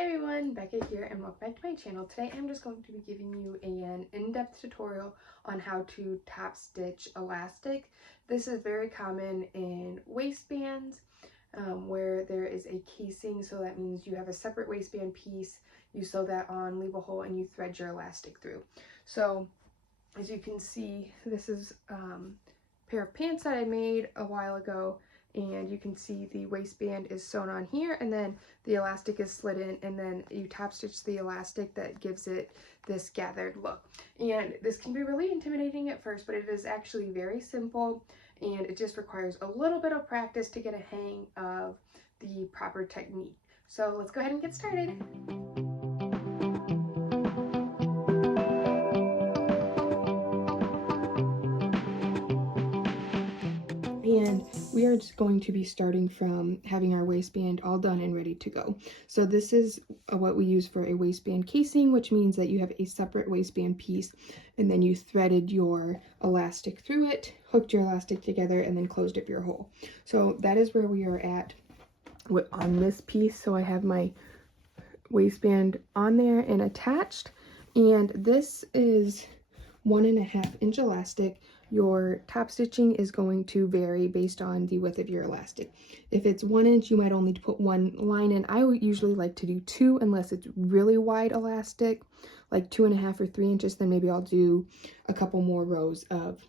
Hi everyone, Becca here and welcome back to my channel. Today I'm just going to be giving you an in-depth tutorial on how to top stitch elastic. This is very common in waistbands where there is a casing, so that means you have a separate waistband piece, you sew that on, leave a hole, and you thread your elastic through. So as you can see, this is a pair of pants that I made a while ago, and you can see the waistband is sewn on here and then the elastic is slid in, and then you top stitch the elastic that gives it this gathered look. And this can be really intimidating at first, but it is actually very simple, and it just requires a little bit of practice to get a hang of the proper technique. So let's go ahead and get started. And we are just going to be starting from having our waistband all done and ready to go. So this is what we use for a waistband casing, which means that you have a separate waistband piece and then you threaded your elastic through it, hooked your elastic together, and then closed up your hole. So that is where we are at on this piece. So I have my waistband on there and attached, and this is 1.5 inch elastic. Your top stitching is going to vary based on the width of your elastic. If it's 1 inch, you might only put one line in. I would usually like to do 2 unless it's really wide elastic, like 2.5 or 3 inches, then maybe I'll do a couple more rows of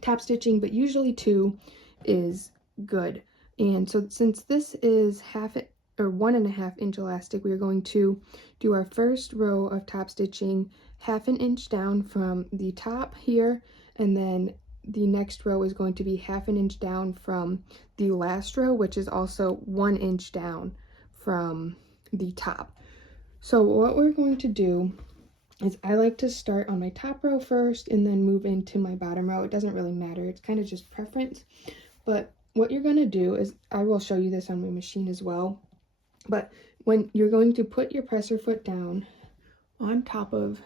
top stitching, but usually 2 is good. And so since this is 1.5 inch elastic, we are going to do our first row of top stitching 1/2 inch down from the top here, and then the next row is going to be 1/2 inch down from the last row, which is also 1 inch down from the top. So what we're going to do is I like to start on my top row first and then move into my bottom row. It doesn't really matter, it's kind of just preference. But what you're going to do is, I will show you this on my machine as well, but when you're going to put your presser foot down on top of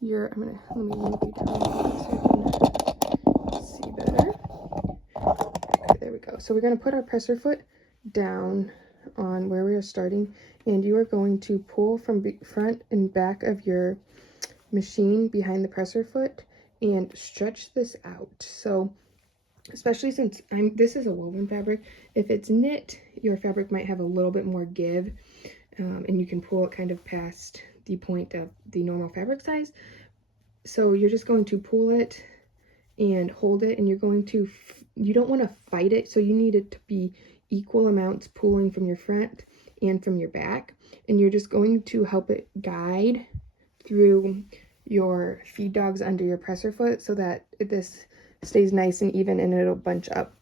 your, let me move you down so I can see better. Okay, there we go. So we're going to put our presser foot down on where we are starting, and you are going to pull from front and back of your machine behind the presser foot and stretch this out. So especially since this is a woven fabric, if it's knit, your fabric might have a little bit more give, and you can pull it kind of past the point of the normal fabric size. So you're just going to pull it and hold it, and you're going to, you don't want to fight it, so you need it to be equal amounts pulling from your front and from your back, and you're just going to help it guide through your feed dogs under your presser foot so that this stays nice and even and it'll bunch up.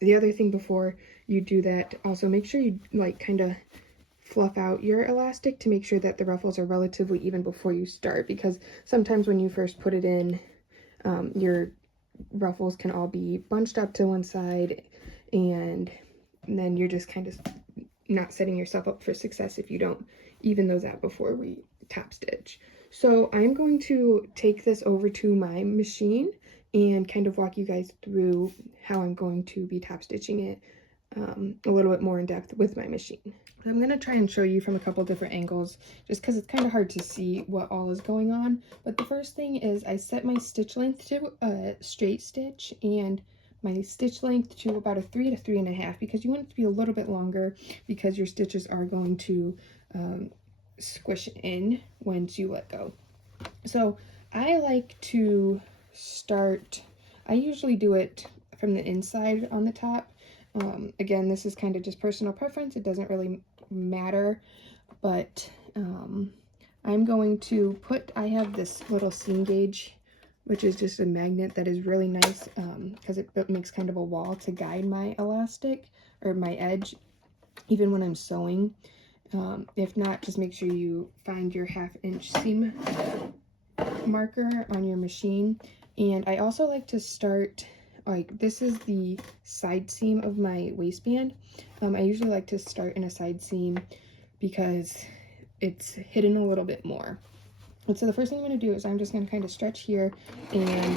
The other thing before you do that, also make sure you like kind of fluff out your elastic to make sure that the ruffles are relatively even before you start, because sometimes when you first put it in, your ruffles can all be bunched up to one side, and then you're just kind of not setting yourself up for success if you don't even those out before we top stitch. So I'm going to take this over to my machine and kind of walk you guys through how I'm going to be top stitching it a little bit more in depth with my machine. I'm going to try and show you from a couple different angles just because it's kind of hard to see what all is going on. But the first thing is I set my stitch length to a straight stitch and my stitch length to about a 3 to 3.5, because you want it to be a little bit longer because your stitches are going to squish in once you let go. So I like to start, I usually do it from the inside on the top. Again, this is kind of just personal preference, it doesn't really matter, but I'm going to put, I have this little seam gauge, which is just a magnet that is really nice because it makes kind of a wall to guide my elastic or my edge even when I'm sewing. If not, just make sure you find your 1/2 inch seam marker on your machine. And I also like to start, like, this is the side seam of my waistband. I usually like to start in a side seam because it's hidden a little bit more. And so the first thing I'm going to do is I'm just going to kind of stretch here and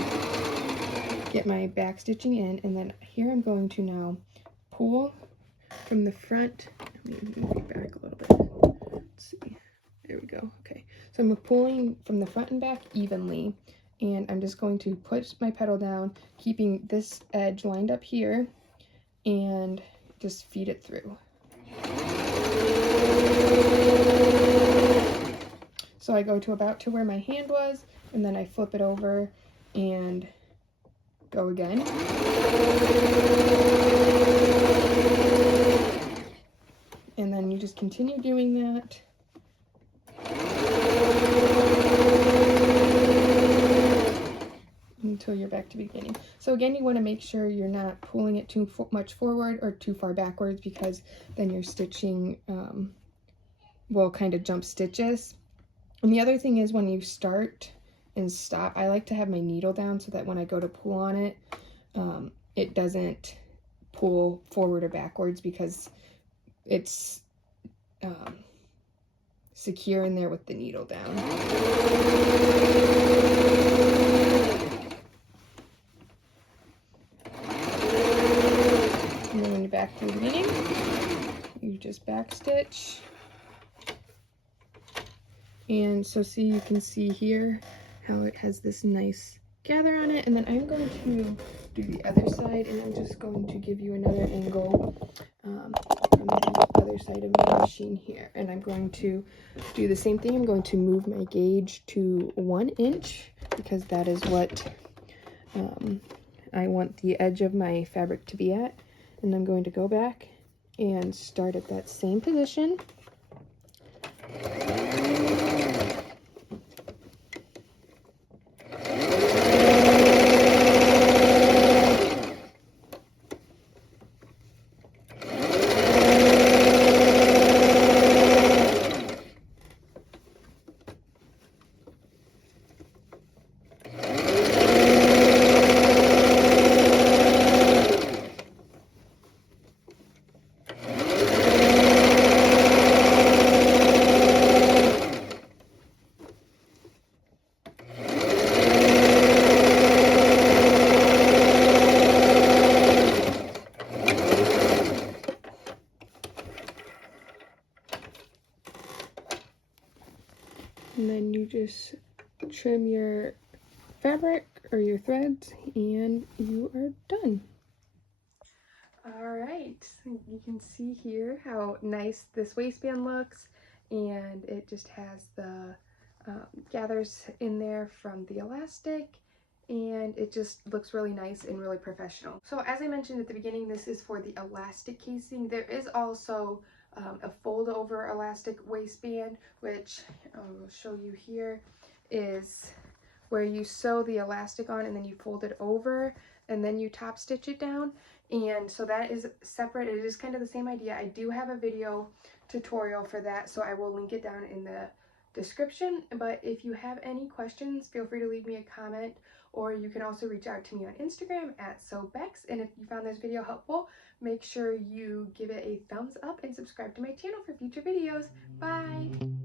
get my back stitching in, and then here I'm going to now pull from the front. Let me move it back a little bit. So I'm pulling from the front and back evenly, and I'm just going to push my pedal down, keeping this edge lined up here, and just feed it through. So I go to about to where my hand was, and then I flip it over and go again. And then you just continue doing that until you're back to beginning. So again, you want to make sure you're not pulling it too much forward or too far backwards, because then your stitching will kind of jump stitches. And the other thing is, when you start and stop, I like to have my needle down so that when I go to pull on it, it doesn't pull forward or backwards, because it's secure in there with the needle down. And then when you're back to the beginning, you just back stitch. And so see, you can see here how it has this nice gather on it. And then I'm going to do the other side, and I'm just going to give you another angle from the other side of my machine here. And I'm going to do the same thing. I'm going to move my gauge to 1 inch, because that is what I want the edge of my fabric to be at. And I'm going to go back and start at that same position. And then you just trim your fabric or your threads, and you are done. Alright, you can see here how nice this waistband looks, and it just has the gathers in there from the elastic, and it just looks really nice and really professional. So as I mentioned at the beginning, this is for the elastic casing. There is also a fold over elastic waistband, which I will show you here, is where you sew the elastic on and then you fold it over and then you top stitch it down. And so that is separate. It is kind of the same idea. I do have a video tutorial for that, so I will link it down in the description. But if you have any questions, feel free to leave me a comment, or you can also reach out to me on Instagram at @SewBex. And if you found this video helpful, make sure you give it a thumbs up and subscribe to my channel for future videos. Bye!